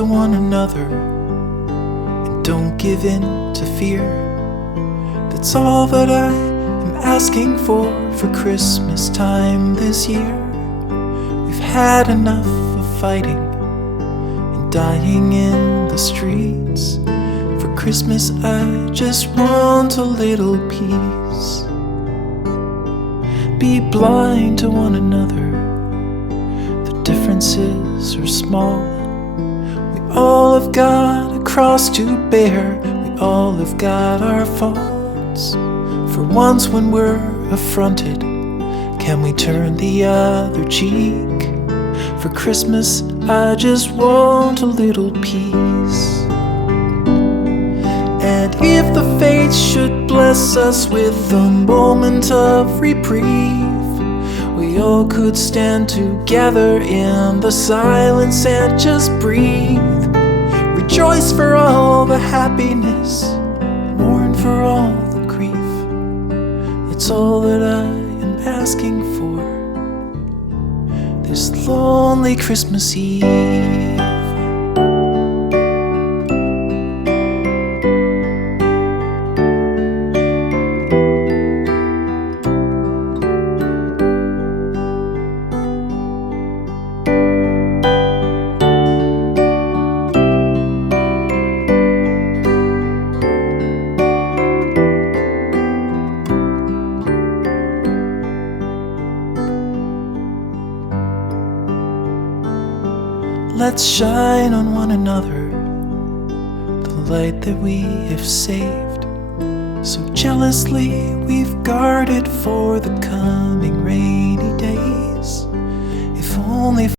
to one another and don't give in to fear. That's all that I am asking for Christmas time this year. We've had enough of fighting and dying in the streets. For Christmas I just want a little peace. Be blind to one another, the differences are small. We all have got a cross to bear, we all have got our faults. For once when we're affronted, can we turn the other cheek? For Christmas I just want a little peace. And if the fates should bless us with a moment of reprieve, we all could stand together in the silence and just breathe. Rejoice for all the happiness, mourn for all the grief. It's all that I am asking for this lonely Christmas Eve. Let's shine on one another the light that we have saved, so jealously we've guarded for the coming rainy days. If only